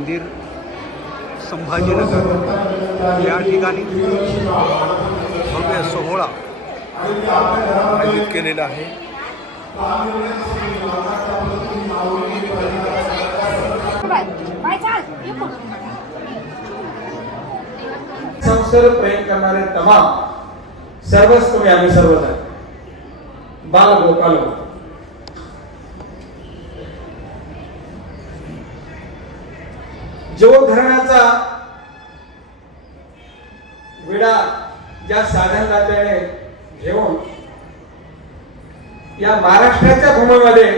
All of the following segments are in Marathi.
मंदिर संभाजीनगर। या ठिकाणी भव्य सोहळा आयोजित पण संस्कार प्रेम करणारे तमाम सर्वच तुम्ही आम्ही सर्वजण. बाल गोपाल जो धरणाचा विडा ज्या साधन नात्याने घेऊन या महाराष्ट्राच्या भूमीमध्ये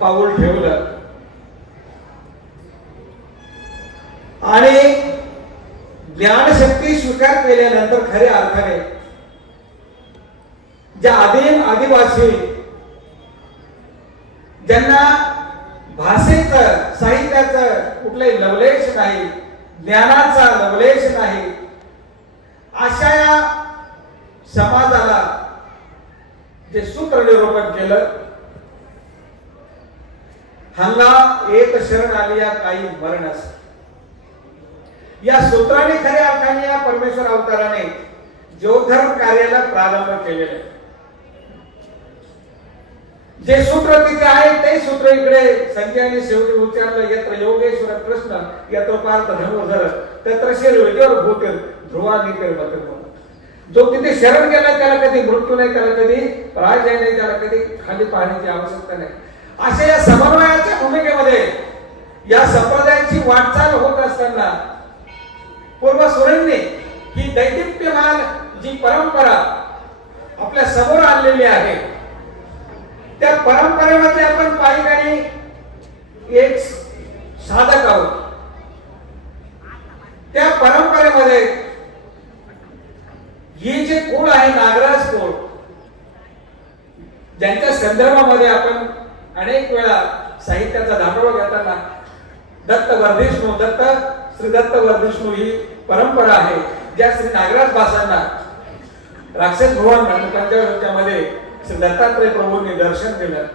पाऊल ठेवलं. आणि ज्ञानशक्ती स्वीकार केल्यानंतर खऱ्या अर्थाने ज्या आदिम आदिवासी ज्यांना भाषेचं साहित्याचं कुठलंही लवलेश नाही ज्ञानाचा लवलेश नाही अशा या समाजाला जे सुप्रनिरोपण केलं हंगा एक शरण आलिया काही मरणस या सूत्राने खऱ्या अर्थाने या परमेश्वर अवताराने जोधर्म कार्याला प्रारंभ केलेला आहे. जे सूत्र तिथे आहे ते सूत्र इकडे संजयाने शेवटी उच्चारलं यत्र योगेश्वर कृष्ण यत्र पार्थ धनुर्धर तत्र शेर विजय भूतील ध्रुवा निकेल जो तिथे शरण गेला त्याला कधी मृत्यू नाही त्याला कधी पराजय नाही त्याला कधी खाली पाहण्याची आवश्यकता नाही. अशा या समन्वयाच्या भूमिकेमध्ये या संप्रदायाची वाटचाल होत असताना पूर्व सुरेंनी ही दैदिप्यमान जी परंपरा आपल्यासमोर आणलेली आहे त्या परंपरेमध्ये आपण पाहिजे एक साधक आहोत. त्या परंपरेमध्ये ही जे कोण आहे नागराज कोण ज्यांच्या संदर्भामध्ये आपण अनेक वेळा साहित्याचा धाटोबा घेताना दत्त वर्धिष्णू दत्त श्री दत्त वर्धिष्णू ही परंपरा आहे ज्या श्री नागराज बासांना राक्षस भगवान पंचवटीमध्ये श्री दत्तात्रय प्रभूंनी दर्शन दिलं.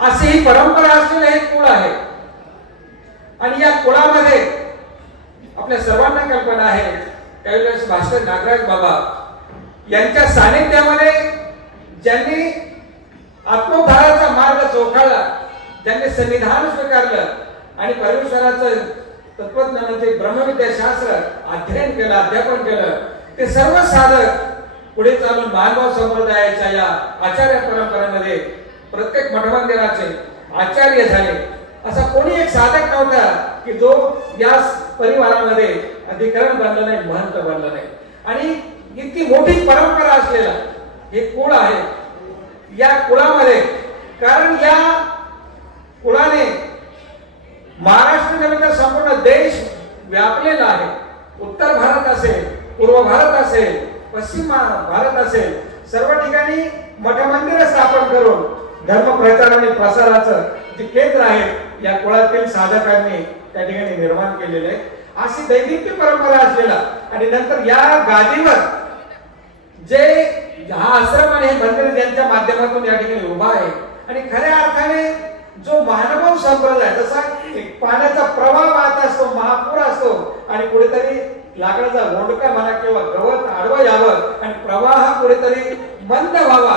अशी ही परंपरा असलेलं हे कुळ आहे. आणि या कुळामध्ये आपल्या सर्वांना कल्पना आहे. कैलास भास्कर नागराज बाबा यांच्या सानिध्यामध्ये ज्यांनी आत्मोद्धाराचा मार्ग चोखाळला ज्यांनी संविधान स्वीकारलं आणि परमेश्वराचं तत्वज्ञानाचे ब्रह्मविद्या शास्त्र अध्ययन केलं अध्यापन केलं ते सर्व साधक पुढे चालून मानव संप्रदायाच्या या आचार्य परंपरेमध्ये प्रत्येक मठमंदिराचे आचार्य झाले. असा कोणी एक साधक नव्हता की जो या परिवारामध्ये अधिकरण बनलं नाही महंत बनलं नाही. आणि इतकी मोठी परंपरा असलेला हे कुळ आहे. या कुळामध्ये कारण या कुळाने महाराष्ट्र नव्हे तर संपूर्ण देश व्यापलेला आहे. उत्तर भारत असेल पूर्व भारत असेल पश्चिम भारत असेल सर्व ठिकाणी मठ मंदिर स्थापन करून धर्म प्रचार आणि प्रसाराचं जे केंद्र आहे या कुळातील साधकांनी त्या ठिकाणी निर्माण केलेले आहे. अशी दैनिक परंपरा असलेला आणि नंतर या गादीवर जे हा आश्रम आणि हे मंदिर ज्यांच्या माध्यमातून या ठिकाणी उभा आहे आणि खऱ्या अर्थाने जो महानुभव संप्रदाय जसा पाण्याचा प्रवाह वाहत असतो महापूर असतो आणि कुठेतरी लाकडाचा गोंडका म्हणा किंवा गवत आडवं यावं आणि प्रवाह कुठेतरी बंद व्हावा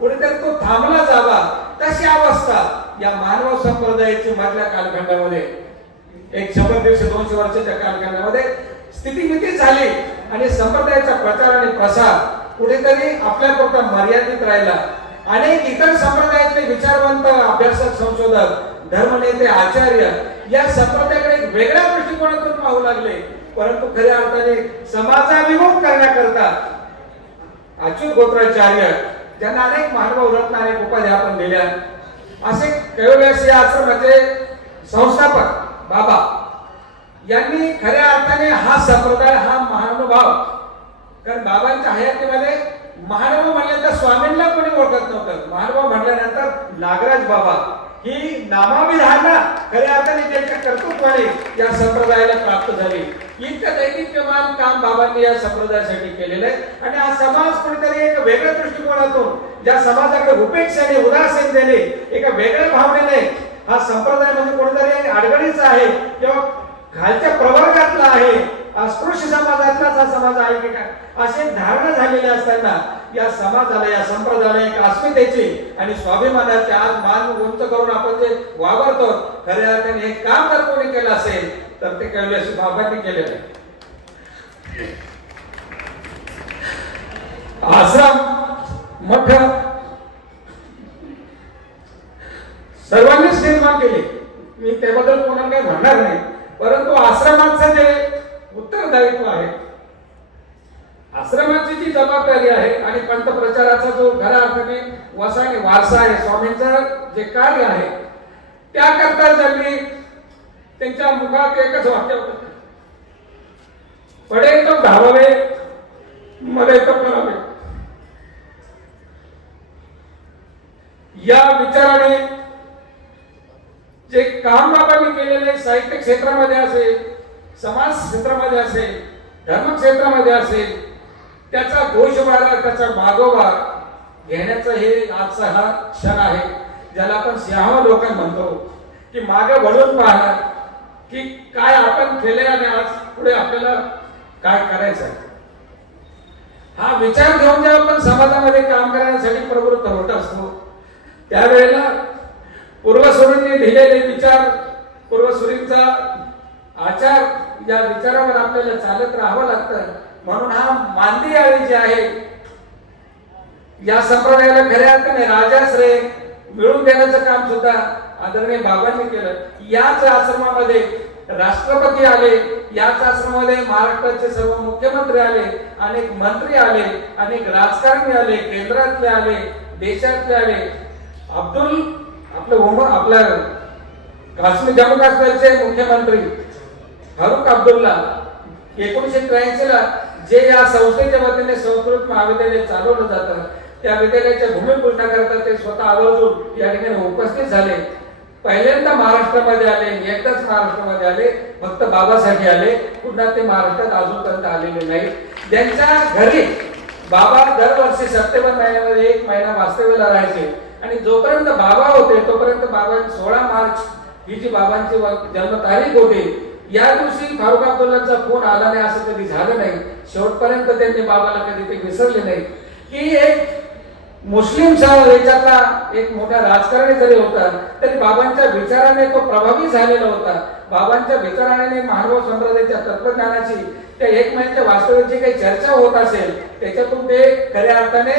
कुठेतरी तो थांबला जावा तशी अवस्था या मानव संप्रदायाची मधल्या कालखंडामध्ये. एक शंभर दीडशे दोनशे वर्षाच्या कालखंडामध्ये स्थितीमिती झाली आणि संप्रदायाचा प्रचार आणि प्रसार कुठेतरी आपल्यापुरता मर्यादित राहिला. अनेक इतर संप्रदायातले विचारवंत अभ्यासक संशोधक धर्मनेते आचार्य या संप्रदायाकडे वेगळ्या दृष्टिकोनातून पाहू लागले. परंतु खऱ्या अर्थाने समाजाभिमुख करण्याकरता अच्युत गोत्राचार्य ज्यांना अनेक मानव रत्न अनेक उपाध्या आपण दिल्या. असे कैवल्यास या आश्रमाचे संस्थापक बाबा यांनी खऱ्या अर्थाने हा संप्रदाय हा महानुभाव कारण बाबांच्या हयातीमध्ये महानुभाव म्हणल्यानंतर स्वामींना कोणी ओळखत नव्हतं. महानुभाव म्हटल्यानंतर नागराज बाबा ही नामाभिधाना खऱ्या अर्थाने त्यांच्या कर्तृत्वाने या संप्रदायाला प्राप्त झाली. इतकं दैनिकमान काम बाबांनी या संप्रदायासाठी केलेलं आहे. आणि हा समाज कुठेतरी एक वेगळ्या दृष्टिकोनातून ज्या समाजाकडे उपेक्षाने उदासीनतेने एका वेगळ्या भावनेने हा संप्रदाय म्हणजे कोणीतरी अडगणीचा आहे किंवा खालच्या प्रवर्गातला आहे अस्पृश्य समाजातलाच हा समाज आहे की काय? असे धारणा झालेले असताना या समाजाला या संप्रदायाला एक अस्मितेची आणि स्वाभिमानाची आज मान उंच करून आपण जे वावरतो खऱ्या अर्थाने हे काम जर कोणी केलं असेल तर ते कैलाशी बाबांनी केलेलं आहे आश्रम मठ सर्वांनीच निर्माण केले मी त्याबद्दल कोणाला काही म्हणणार नाही परंतु आश्रमाचं जे उत्तरदायित्व आहे आश्रमाची जी जबाबदारी आहे आणि पंतप्रचाराचा जो खऱ्या अर्थाने वसाने वारसा आहे स्वामींचं जे कार्य आहे त्याकरता त्यांनी त्यांच्या मुखात एकच वाक्य होतं पडे तो धावावे मरे तो करावे या विचाराने जे काम बाबांनी केलेले साहित्य क्षेत्रामध्ये असेल समाज क्षेत्रामध्ये असेल धर्म क्षेत्रामध्ये असेल त्याचा घोषवारा त्याचा मागोवा घेण्याचा हे आजचा हा क्षण आहे ज्याला आपण सिंहावलोकन म्हणतो की मागे वळून पाहणार की काय आपण केले आणि आज पुढे आपल्याला काय करायचं आहे. हा विचार घेऊन जेव्हा आपण समाजामध्ये काम करण्यासाठी प्रवृत्त होत असतो त्यावेळेला पूर्वसुरींनी दिलेले विचार पूर्वसुरींचा आचार या विचारावर आपल्याला चालत राहावं लागतं. म्हणून हा मांदी आळी जी आहे या संप्रदायाला खऱ्या अर्थाने राजाश्रय मिळवून देण्याचं काम सुद्धा आदरणीय बाबांनी केलं. याच आश्रमामध्ये राष्ट्रपती आले याच आश्रमामध्ये महाराष्ट्राचे सर्व मुख्यमंत्री आले अनेक मंत्री आले अनेक राजकारणी आले केंद्रातले आले देशातले आले. अब्दुल आपलं उमर आपल्या काश्मीर जम्मू काश्मीरचे मुख्यमंत्री फारुख अब्दुल्ला एकोणीशे त्र्याऐंशी ला जे या संस्थेच्या वतीने संस्कृत महाविद्यालय चालवलं जातं त्या विद्यालयाच्या भूमिपूजनाकरता ते स्वतः आवर्जून या ठिकाणी उपस्थित झाले. पहिल्यांदा महाराष्ट्रामध्ये आले एकदाच महाराष्ट्रामध्ये आले फक्त बाबासाठी आले पुन्हा ते महाराष्ट्रात अजूनपर्यंत आलेले नाही त्यांच्या घरी बाबा दरवर्षी सप्टेंबर महिन्यामध्ये एक महिना वास्तव्याला राहायचे. आणि जोपर्यंत बाबा होते तोपर्यंत बाबा सोळा मार्च ही जी बाबांची जन्मतारीख होती या दिवशी फारुख अब्दुल्लाचा फोन आला नाही असं कधी झालं नाही. शेवटपर्यंत त्यांनी बाबाला कधी ते विसरले नाही. की एक मुस्लिम याच्यातला एक मोठा राजकारणी जरी होता तरी बाबांच्या विचाराने तो प्रभावी झालेला होता. बाबांच्या विचाराने मानव संप्रदायाच्या तत्वज्ञानाची त्या एक महिन्याच्या वास्तव्याची काही चर्चा होत असेल त्याच्यातून ते खऱ्या अर्थाने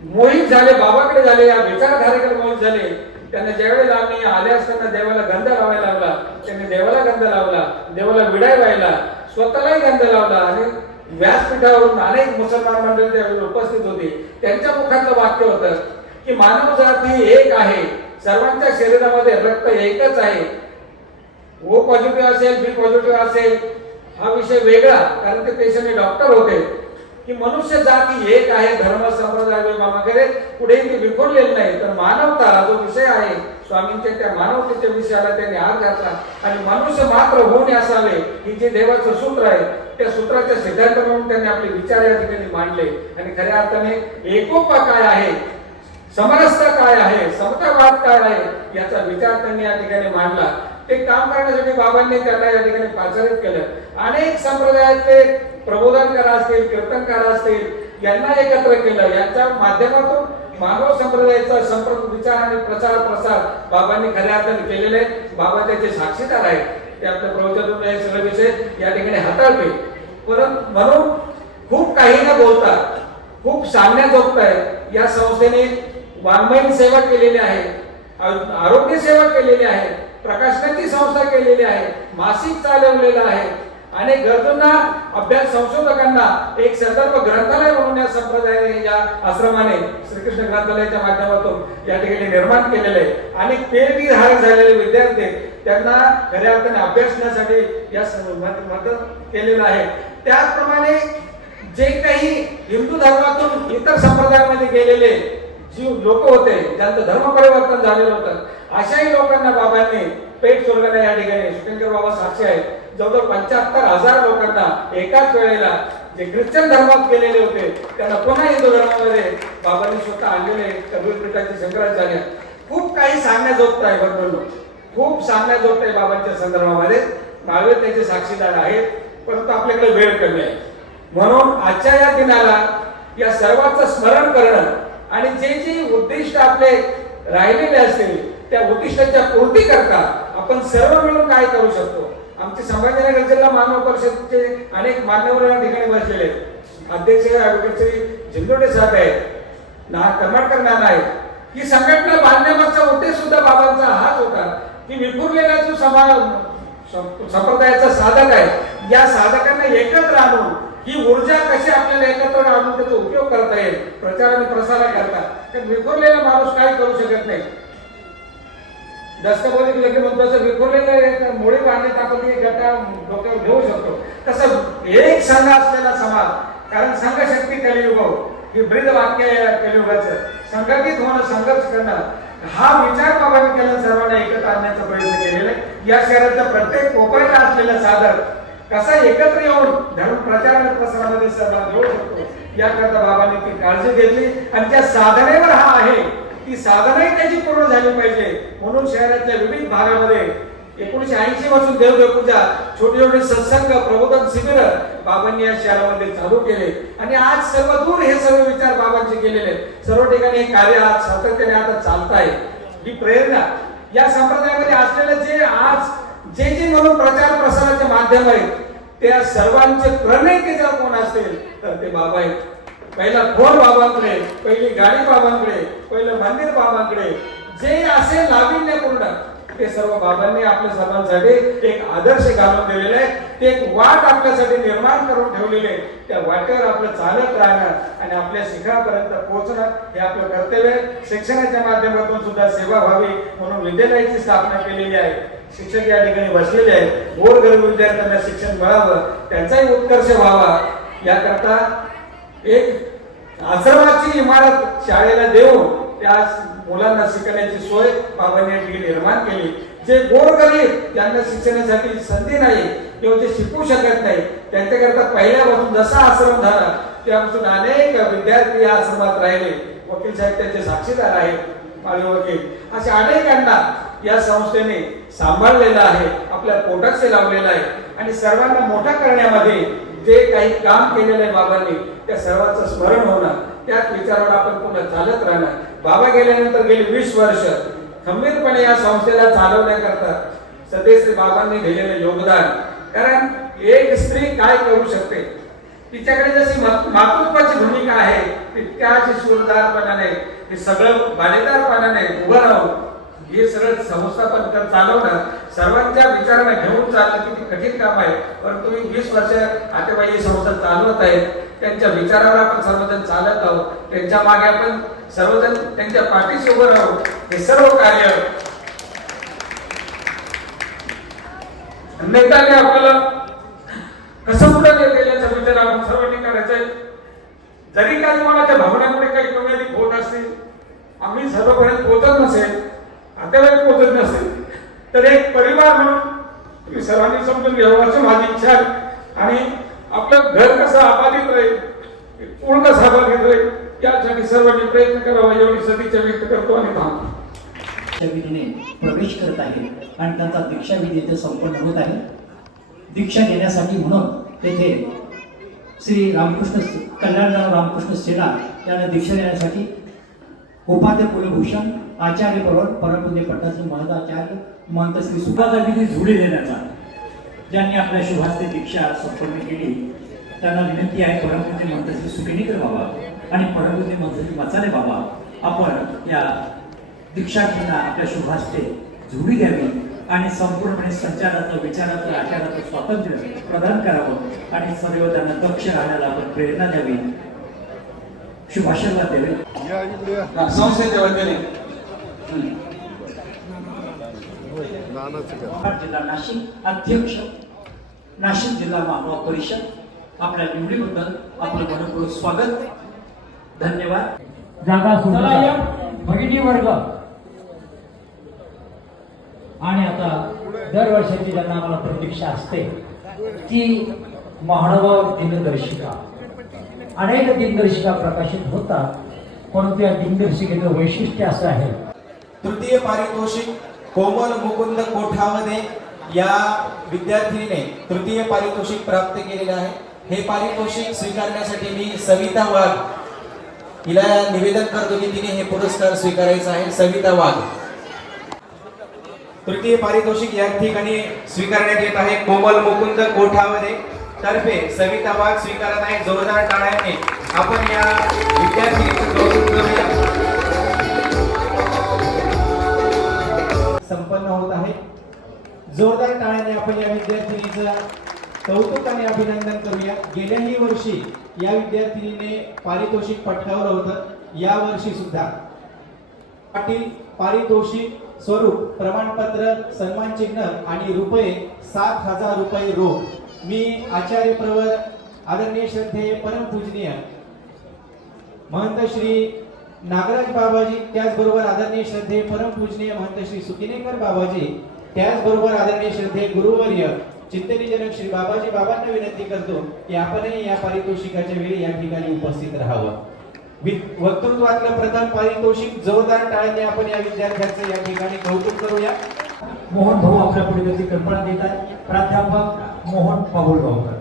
मोहित झाले बाबाकडे झाले या विचारधारेकडे मोहित झाले. त्यांना ज्यावेळेला आम्ही आले असताना देवाला गंध लावायला लावला त्यांनी देवाला गंध लावला देवाला विडाय व्हायला स्वतःलाही गंध लावला आणि व्यासपीठावरून अनेक मुसलमान मंडळी त्यावेळी उपस्थित होते. त्यांच्या मुखातलं वाक्य होतं की मानव जात ही एक आहे. सर्वांच्या शरीरामध्ये रक्त एकच आहे. ओ पॉझिटिव्ह असेल बी पॉझिटिव्ह असेल हा विषय वेगळा कारण ते पेशंट डॉक्टर होते. की मनुष्य जाती एक आहे धर्म संप्रदाय वगैरे कुठेही ते विखुरलेलं नाही तर मानवता जो विषय आहे स्वामींच्या त्या मानवतेच्या विषयाला त्यांनी हात घातला. आणि मनुष्य मात्र होऊन असावे ही जे देवाचं सूत्र आहे त्या सूत्राच्या सिद्धांत म्हणून त्यांनी आपले विचार या ठिकाणी मांडले. आणि खऱ्या अर्थाने एकोपा काय आहे? समरसता काय आहे? समतावाद काय आहे? याचा विचार त्यांनी या ठिकाणी मांडला. ते काम करण्यासाठी बाबांनी त्यांना या ठिकाणी पाचारित केलं. अनेक संप्रदायातले प्रबोधनकार असतील कीर्तनकार असतील यांना एकत्र केलं. यांच्या माध्यमातून मानव संप्रदायाचा संपर्क विचार आणि प्रचार प्रसार बाबांनी खऱ्या अर्थाने केलेले बाबा त्याचे साक्षीदार आहेत. ते आपल्या प्रवचनातून हे सगळे विषय या ठिकाणी हाताळले. परंतु म्हणून खूप काही न बोलता खूप सांगण्याजोगत आहे या संस्थेने वाङ्मयीन सेवा केलेली आहे. आरोग्य सेवा केलेली आहे. प्रकाशनाची संस्था केलेली आहे मासिक चालवलेलं आहे. आणि गरजूंना अभ्यास संशोधकांना एक संदर्भ ग्रंथालय म्हणून या संप्रदायाने या आश्रमाने श्रीकृष्ण ग्रंथालयाच्या माध्यमातून या ठिकाणी निर्माण केलेले आहे. आणि पेरणी हार झालेले विद्यार्थी त्यांना खऱ्या अर्थाने अभ्यासण्यासाठी या मदत केलेलं आहे. त्याचप्रमाणे जे काही हिंदू धर्मातून इतर संप्रदायामध्ये गेलेले जी लोक होते ज्यांचं धर्म परिवर्तन झालेलं होतं अशाही लोकांना बाबांनी पेट स्वर्गाला या ठिकाणी शुकेंकर बाबा साक्षी आहेत. जवळजवळ पंच्याहत्तर हजार लोकांना एकाच वेळेला जे ख्रिश्चन धर्मात गेलेले होते त्यांना पुन्हा हिंदू धर्मामध्ये बाबांनी स्वतः आणलेले कबीर पीठाचे शंकराचार्य खूप काही सांगण्याजोगत आहे लोक खूप सांगण्याजोगत आहे बाबांच्या संदर्भामध्ये. माळवे त्याचे साक्षीदार आहेत परंतु आपल्याकडे वेळ कमी आहे. म्हणून आजच्या या दिनाला या सर्वांचं स्मरण करणं आणि जे जे उद्दिष्ट आपले राहिलेले असतील त्या उद्दिष्टाच्या पूर्ती करता आपण सर्व मिळून काय करू शकतो? आमचे संभाजीनगर जिल्हा मानव परिषदेचे अनेक मान्यवर या ठिकाणी बसलेले आहेत. अध्यक्ष ऍडव्होकेट श्री झिंदोडे साहेब आहेत ना कर्नाटकर नाना आहेत. ही संघटना बांधण्यामागचा उद्देश सुद्धा बाबांचा हाच होता की विखुरलेला जो समाज संप्रदायाचा साधक आहे. या साधकांना एकत्र आणून ही ऊर्जा कशी आपल्याला एकत्र आणून त्याचा उपयोग करता येईल? प्रचार आणि प्रसार करता. कारण विखुरलेला माणूस काय करू शकत नाही? दस्तबोली म्हणजे लगे म्हणतो असं विखुरलेलं मुळे बांधले आपण गटा डोक्यावर घेऊ शकतो. तसं एक संघ असलेला समाज कारण संघशक्ती कलियुग हे ब्रीद वाक्य कलियुगाचं. संघटित होणं संघर्ष करणं हा विचार बाबांनी केला सर्वांना एकत्र आणण्याचा प्रयत्न केलेला आहे. या शहराच्या प्रत्येक कोपऱ्याला असलेला साधक कसा एकत्र येऊन धर्म प्रचार आणि प्रसारामध्ये सहभाग घेऊ शकतो? याकरता बाबांनी ती काळजी घेतली आणि त्या साधनेवर हा आहे ती साधनाही त्याची पूर्ण झाली पाहिजे. म्हणून शहरातल्या विविध भागामध्ये एकोणीशे ऐंशी पासून देवदेव पूजा छोटे छोटे सत्संग प्रबोधन शिबिर बाबांनी या शहरामध्ये चालू केले. आणि आज सर्व दूर हे सर्व विचार बाबांचे केलेले सर्व ठिकाणी हे कार्य आज सातत्याने आता चालत आहे. ही प्रेरणा या संप्रदायामध्ये असलेले जे आज जे जे म्हणून प्रचार प्रसाराचे माध्यम आहेत त्या सर्वांचे प्रणेते जर कोण असतील तर ते बाबा आहेत. पहिला फोन बाबांकडे पहिली गाडी बाबांकडे पहिलं मंदिर बाबांकडे जे असे नाविन्यपूर्ण ते सर्व बाबांनी आपल्या सर्वांसाठी एक आदर्श घालून दिलेले आहे. ते एक वाट आपल्यासाठी निर्माण करून ठेवलेले त्या वाटेवर आपलं चालत राहणं आणि आपल्या शिखरापर्यंत पोहोचणं हे आपलं कर्तव्य आहे. शिक्षणाच्या माध्यमातून सुद्धा सेवा व्हावी म्हणून विद्यालयाची स्थापना केलेली आहे. शिक्षक या ठिकाणी बसलेले आहेत. गोरगरीब विद्यार्थ्यांना शिक्षण मिळावं त्यांचाही उत्कर्ष व्हावा. याकरता एक आश्रमाची इमारत शाळेला देऊन त्या मुलांना शिकण्याची सोय बाबांनी या ठिकाणी निर्माण केली. जे गोरगरीब त्यांना शिक्षणासाठी संधी नाही किंवा ते शिकू शकत नाही त्यांच्याकरता पहिल्यापासून जसा आश्रम झाला त्यापासून अनेक विद्यार्थी या आश्रमात राहिले. वकील साहेब त्यांचे साक्षीदार आहेत. माळी वकील. अशा अनेकांना या संस्थेने सांभाळलेलं आहे आपल्या पोटाचे लावलेलं आहे. आणि सर्वांना मोठा करण्यामध्ये जे काही काम केलेलं आहे बाबांनी त्या सर्वांचं स्मरण होणं त्याच विचारावर आपण पुन्हा चालत राहणार. बाबा गेल्यानंतर गेली वीस वर्ष. खंबीरपणे या संस्थेला चालवण्याकरता सदस्य बाबांनी दिलेलं योगदान. कारण एक स्त्री काय करू शकते? तिच्याकडे जशी मातृत्वाची भूमिका आहे तितक्याच शूरदारपणाने सगळं बालेदारपणाने उभं राहून हे सरळ संस्थापन कर चालवणं सर्वांच्या विचारांना घेऊन चालणं किती कठीण काम आहे. परंतु मी वीस वर्ष आतेबाई ही संस्था चालवत आहेत. त्यांच्या विचारावर आपण सर्वजण चालत आहोत. त्यांच्या मागे आपण सर्वजण त्यांच्या पाठीशी उभं राहू. हे सर्व कार्य नेत्याने आपल्याला कसं पुढे नेता विचार आपण सर्वांनी करायचा आहे. जरी काही कोणाच्या भावनांमुळे काही कमी होत असतील आम्ही सर्वपर्यंत पोहोचत नसेल. नातेवाईक पोचत नसेल तर एक परिवार म्हणून तुम्ही सर्वांनी समजून घ्यावं असं माझी इच्छा आहे. आणि आपलं घर कसं आबाधित राहील कोण कसं आबाधित राहील यासाठी सर्वांनी प्रयत्न करावा एवढी सदिच्छा व्यक्त करतो आणि थांबतो प्रवेश करत आहे आणि त्यांचा दीक्षाविधी येथे संपन्न होत आहे. दीक्षा घेण्यासाठी म्हणून तेथे श्री रामकृष्ण कल्याणराव रामकृष्ण सेना यांना दीक्षा देण्यासाठी उपाध्य कुलभूषण आचार्य बरोबर परमपूज्य पट्टाचे महदाचार्य महंत श्री सुभाचा झुडे देण्याचा ज्यांनी आपल्या शुभास्ते दीक्षा संपन्न केली त्यांना विनंती आहे परमपूज्य महंत श्री सुकिनीकर बाबा आणि परमपूज्य महंत श्री मचाले बाबा आपण या दीक्षार्थींना आपल्या शुभास्ते झुडी द्यावी आणि संपूर्णपणे संचाराचं विचाराचं आचाराचं स्वातंत्र्य प्रदान करावं आणि सर्व त्यांना दक्ष राहण्याला आपण प्रेरणा द्यावी. संस्थेच्या वतीने जिल्हा नाशिक अध्यक्ष नाशिक जिल्हा मानव परिषद आपल्या निवडीबद्दल आपलं मनपूर्वक स्वागत धन्यवाद जागा भगिनी वर्ग आणि आता दरवर्षाची ज्यांना आम्हाला प्रतीक्षा असते ती महानुभाव दिनदर्शिका अनेक दिनदर्शिका प्रकाशित होतात परंतु या दिनदर्शिकेचं वैशिष्ट्य असं आहे? तृतीय पारितोषिक कोमल मुकुंद कोठावदे या विद्यार्थिनीने तृतीय पारितोषिक प्राप्त केलेले आहे. हे पारितोषिक स्वीकारण्यासाठी मी सविता वाघ हिला निवेदन करतो की तिने हे पुरस्कार स्वीकारायचा आहे. सविता वाघ. तृतीय पारितोषिक या ठिकाणी स्वीकारण्यात येत आहे कोमल मुकुंद कोठावदे तर्फे सविता वाघ स्वीकारत आहे जोरदार टाळ्यांनी आपण या विद्यार्थी संपन्न होत आहे. जोरदार टाळ्याने आपण या विद्यार्थिनीचं कौतुक आणि अभिनंदन करूया. गेल्याही वर्षी या विद्यार्थिनीने पारितोषिक पटकावलं होतं. या वर्षी सुद्धा. पाटील पारितोषिक स्वरूप प्रमाणपत्र सन्मान चिन्ह आणि रुपये सात हजार रुपये रोख. मी आचार्य प्रवर आदरणीय श्रद्धेय परमपूजनीय महंत श्री नागराज बाबाजी त्याचबरोबर आदरणीय श्रद्धेय परमपूजनीय महंत श्री सुकिनेकर बाबाजी त्याचबरोबर आदरणीय श्रद्धेय गुरुवर्य चिंतनीजनक श्री बाबाजी बाबांना विनंती करतो की आपणही या पारितोषिकाच्या वेळी या ठिकाणी उपस्थित राहावं. वक्तृत्वातलं प्रथम पारितोषिक जोरदार टाळ्याने आपण या विद्यार्थ्यांचं या ठिकाणी कौतुक करूया. मोहन भाऊ आपल्या पुढे त्याची कल्पना देतात. प्राध्यापक मोहन पाहुलगावकर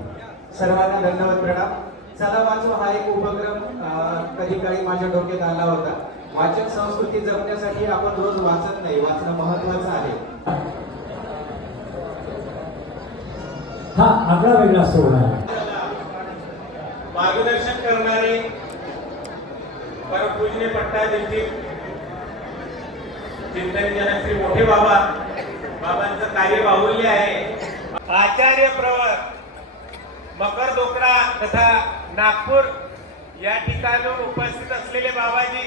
सर्वांना धन्यवाद प्रणाम. चला वाचू. हा एक उपक्रम कधी काळी माझ्या डोक्यात आला होता. वाचन संस्कृती जपण्यासाठी आपण रोज वाचत नाही. वाचणं महत्वाचं आहे. हा आगळा वेगळा सोहळा आहे. मार्गदर्शन करणारे परमपूजनीय पट्टाधीशी चिंतनजनक श्री मोठे बाबा. बाबांचं कार्य बाहुल्य आहे. आचार्य प्रवर मकर डोकरा तथा नागपूर या ठिकाणी उपस्थित असलेले बाबाजी.